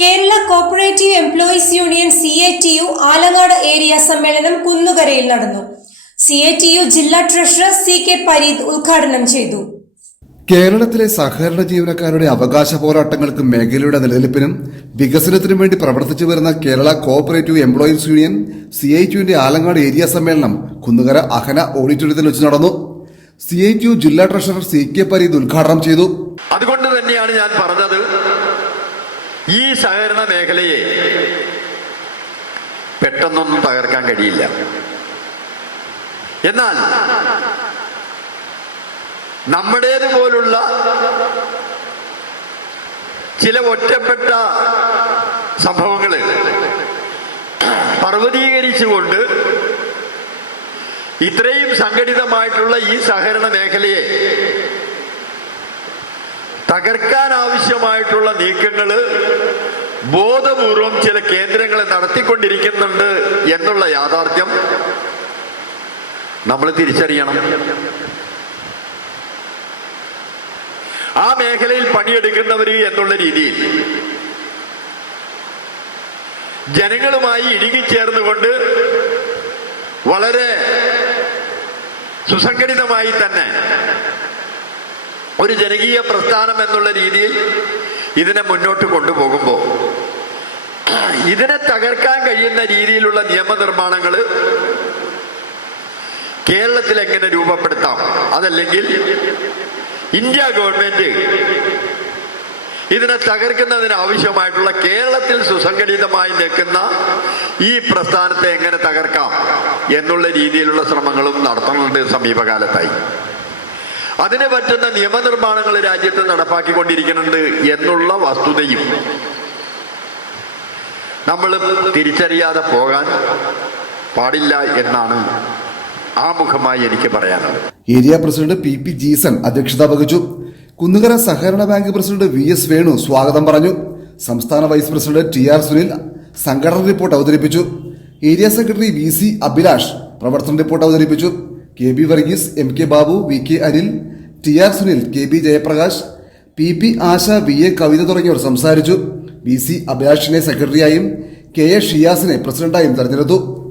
Kerala cooperative employees union C A T U Alangad area സമ്മേളനം കുന്നുകരയിൽ നടന്നു. C A T U ജില്ലാ treasurer C K Pareed ഉദ്ഘാടനം ചെയ്തു. കേരളത്തിലെ സഹകരണ ജീവനക്കാരുടെ അവകാശ പോരാട്ടങ്ങൾക്കും മേഖലയുടെ നിലനിൽപ്പിനും വികസനത്തിനും വേണ്ടി പ്രവർത്തിച്ചു വരുന്ന Kerala cooperative employees union C I ടിയുവിന്റെ Alangad area സമ്മേളനം കുന്നുകര അഹന ഓഡിറ്റോറിയത്തിൽ വെച്ച് നടന്നു. സി ഐ ടി യു ജില്ലാ ട്രഷറർ സി കെ പരീദ് ഉദ്ഘാടനം ചെയ്തു. അതുകൊണ്ട് തന്നെയാണ് ഞാൻ പറഞ്ഞത് ഈ സഹകരണ മേഖലയെ പെട്ടെന്നൊന്നും തകർക്കാൻ കഴിയില്ല. എന്നാൽ നമ്മുടേതുപോലുള്ള ചില ഒറ്റപ്പെട്ട സംഭവങ്ങൾ പർവതീകരിച്ചുകൊണ്ട് ഇത്രയും സംഘടിതമായിട്ടുള്ള ഈ സഹകരണ മേഖലയെ തകർക്കാൻ ആവശ്യമായിട്ടുള്ള നീക്കങ്ങൾ ബോധപൂർവം ചില കേന്ദ്രങ്ങളെ നടത്തിക്കൊണ്ടിരിക്കുന്നുണ്ട് എന്നുള്ള യാഥാർത്ഥ്യം നമ്മൾ തിരിച്ചറിയണം. ആ മേഖലയിൽ പണിയെടുക്കുന്നവര് എന്നുള്ള രീതിയിൽ. ജനങ്ങളുമായി ഇഴുകിച്ചേർന്നുകൊണ്ട് വളരെ സുസംഘടിതമായി തന്നെ ഒരു ജനകീയ പ്രസ്ഥാനം എന്നുള്ള രീതിയിൽ ഇതിനെ മുന്നോട്ട് കൊണ്ടുപോകുമ്പോൾ ഇതിനെ തകർക്കാൻ കഴിയുന്ന രീതിയിലുള്ള നിയമനിർമ്മാണങ്ങൾ കേരളത്തിൽ എങ്ങനെ രൂപപ്പെടുത്താം? അതല്ലെങ്കിൽ ഇന്ത്യ ഗവൺമെന്റ് ഇതിനെ തകർക്കുന്നതിന് ആവശ്യമായിട്ടുള്ള കേരളത്തിൽ സുസംഘടിതമായി നിൽക്കുന്ന ഈ പ്രസ്ഥാനത്തെ എങ്ങനെ തകർക്കാം എന്നുള്ള രീതിയിലുള്ള ശ്രമങ്ങളും നടത്തുന്നുണ്ട് സമീപകാലത്തായി. അതിന് പറ്റുന്ന നിയമനിർമ്മാണങ്ങൾ രാജ്യത്ത് നടപ്പാക്കിക്കൊണ്ടിരിക്കുന്നുണ്ട് എന്നുള്ള വസ്തുതയും. നമ്മൾ തിരിച്ചറിയാതെ പോകാൻ പാടില്ല എന്നാണ് ആമുഖമായി എനിക്ക് പറയാനുള്ളത്. Area president P P Jeeson അധ്യക്ഷത വഹിച്ചു. കുന്നുകര സഹകരണ bank president V S Venu സ്വാഗതം പറഞ്ഞു. സംസ്ഥാന vice president T R Sunil സംഘടന റിപ്പോർട്ട് അവതരിപ്പിച്ചു. Area secretary V C Abhilash പ്രവർത്തന റിപ്പോർട്ട് അവതരിപ്പിച്ചു. K B Varghese M K Babu V K Anil T R Sunil K B Jayaprakash P P Asha V A Kavitha തുടങ്ങിയവർ സംസാരിച്ചു. V C അഭിലാഷിനെ സെക്രട്ടറിയായും K A ഷിയാസിനെ പ്രസിഡന്റായും തെരഞ്ഞെടുത്തു.